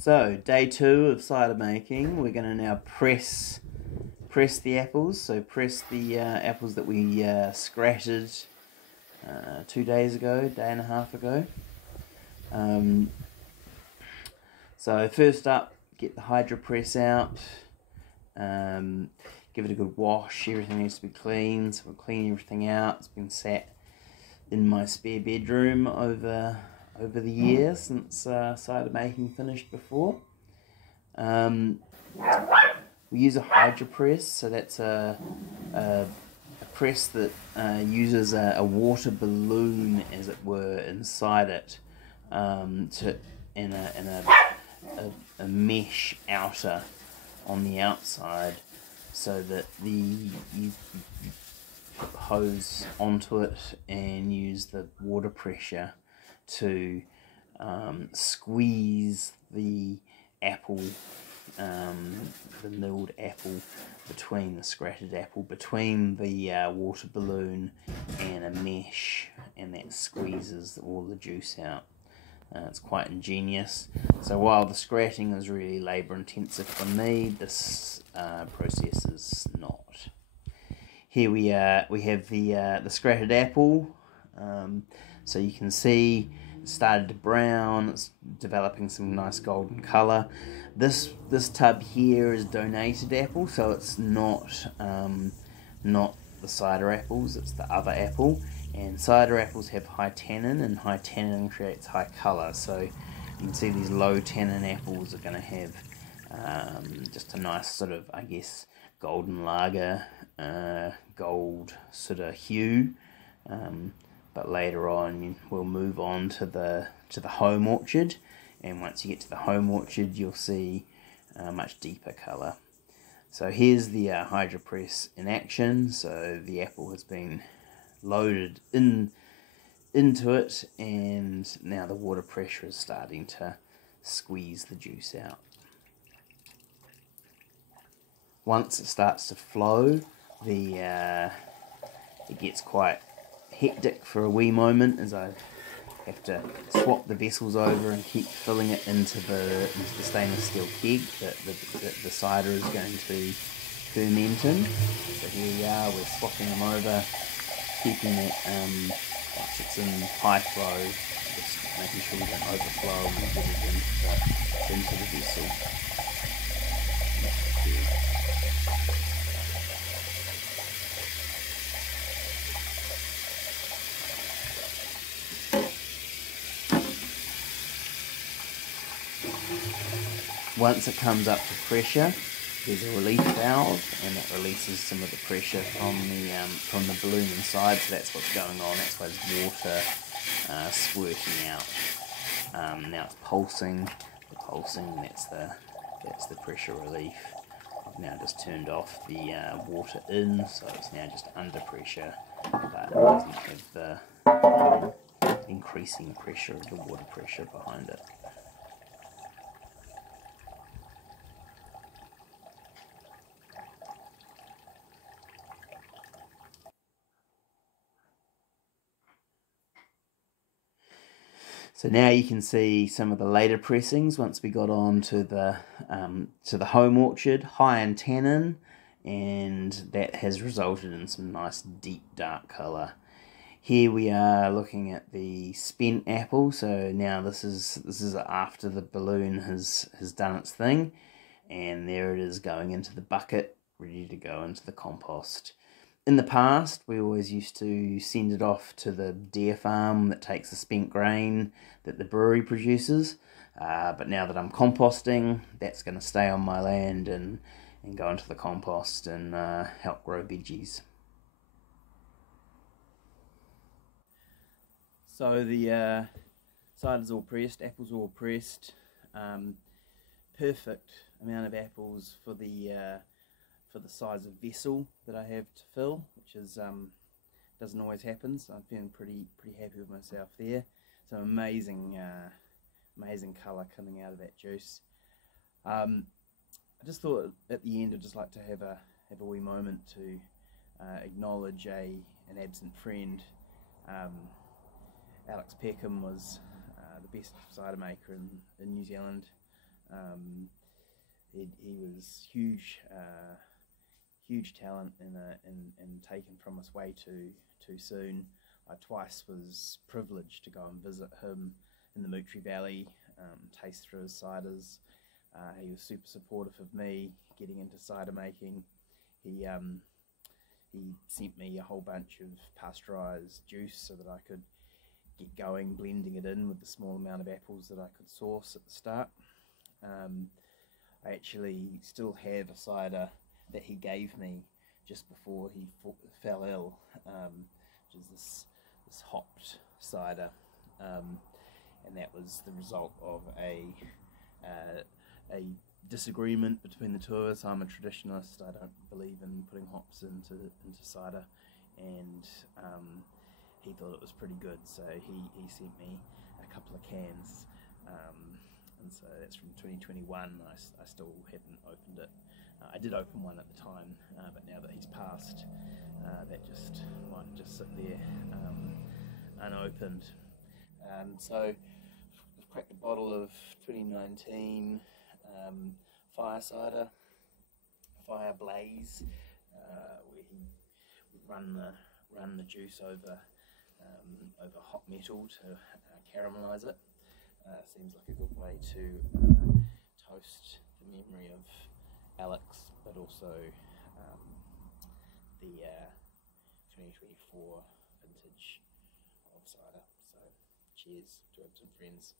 So, day 2 of cider making. We're going to now press the apples. So press the apples that we scratted 2 days ago, day and a half ago. So first up, get the hydro press out. Give it a good wash. Everything needs to be clean. So we'll clean everything out. It's been sat in my spare bedroom over the year since cider making finished before. We use a hydro press, so that's a press that uses a water balloon, as it were, inside it, and a mesh outer on the outside, so that you hose onto it and use the water pressure to squeeze the apple, the milled apple, between the scratted apple, between the water balloon and a mesh, and that squeezes all the juice out. It's quite ingenious. So while the scratting is really labour intensive for me, this process is not. Here we have the scratted apple. So you can see it started to brown. It's developing some nice golden colour. This tub here is donated apple, so it's not the cider apples. It's the other apple. And cider apples have high tannin, and high tannin creates high colour. So you can see these low tannin apples are going to have just a nice sort of, I guess, golden lager, gold sort of hue. But later on we'll move on to the home orchard, and once you get to the home orchard you'll see a much deeper colour. So here's the hydro press in action. So the apple has been loaded into it, and now the water pressure is starting to squeeze the juice out. Once it starts to flow, it gets quite hectic for a wee moment, as I have to swap the vessels over and keep filling it into the stainless steel keg that the cider is going to ferment in. So here we are, we're swapping them over, keeping it once it's in high flow, just making sure we don't overflow and we get it into the vessel. Once it comes up to pressure, there's a relief valve, and that releases some of the pressure from the balloon inside. So that's what's going on. That's why there's water squirting out. Now it's pulsing. The pulsing. That's the pressure relief. I've now just turned off the water in, so it's now just under pressure, but it doesn't have the increasing pressure of the water pressure behind it. So now you can see some of the later pressings once we got on to the home orchard, high in tannin, and that has resulted in some nice deep dark colour. Here we are looking at the spent apple. So now this is after the balloon has done its thing, and there it is going into the bucket, ready to go into the compost. In the past, we always used to send it off to the dairy farm that takes the spent grain that the brewery produces. But now that I'm composting, that's going to stay on my land and go into the compost and help grow veggies. So the cider's all pressed, apples all pressed. Perfect amount of apples for the size of vessel that I have to fill, which is doesn't always happen, so I'm feeling pretty happy with myself there. So amazing colour coming out of that juice. I just thought at the end I'd just like to have a wee moment to acknowledge an absent friend. Alex Peckham was the best cider maker in New Zealand. He was huge talent and taken from us way too soon. I twice was privileged to go and visit him in the Mootri Valley, taste through his ciders. He was super supportive of me getting into cider making. He sent me a whole bunch of pasteurised juice so that I could get going, blending it in with the small amount of apples that I could source at the start. I actually still have a cider that he gave me just before he fell ill, which is this hopped cider, and that was the result of a disagreement between the two of us. I'm a traditionalist. I don't believe in putting hops into cider, and he thought it was pretty good, so he sent me a couple of cans, and so that's from 2021. I still haven't opened it. I did open one at the time, but now that he's passed, that just might just sit there unopened. So I've cracked a bottle of 2019 fire cider, Fire Blaze, where he would run the juice over hot metal to caramelise it. Seems like a good way to toast the memory of Alex, but also the 2024 vintage of cider. So cheers to Ibs and friends.